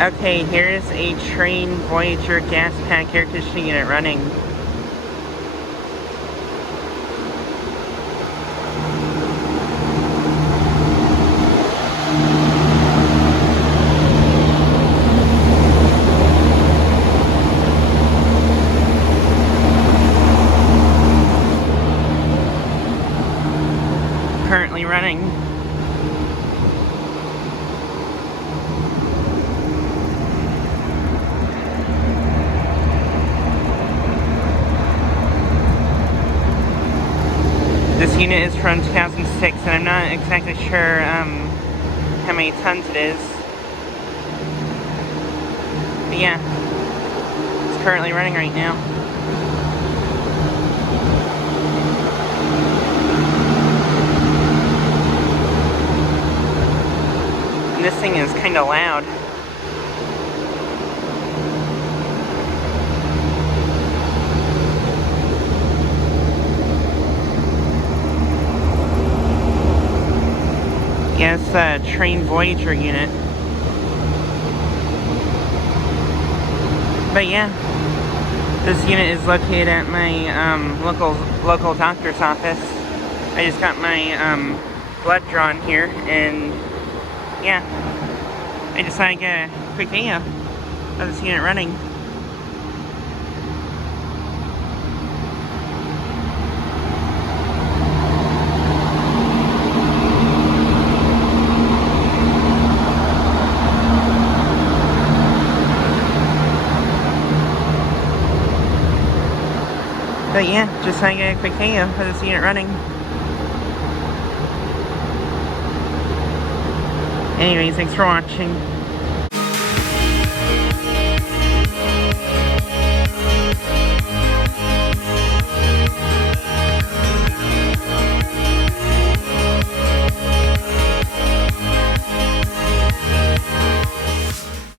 Okay, here's a Trane Voyager gas pack air conditioning unit running. Currently running. This unit is from 2006, and I'm not exactly sure how many tons it is. But yeah, it's currently running right now. And this thing is kind of loud. Yeah, it's the Trane Voyager unit. But yeah, this unit is located at my local doctor's office. I just got my blood drawn here, and yeah, I decided to get a quick video of this unit running. But yeah, just trying to get a quick video of this unit running. Anyways, thanks for watching.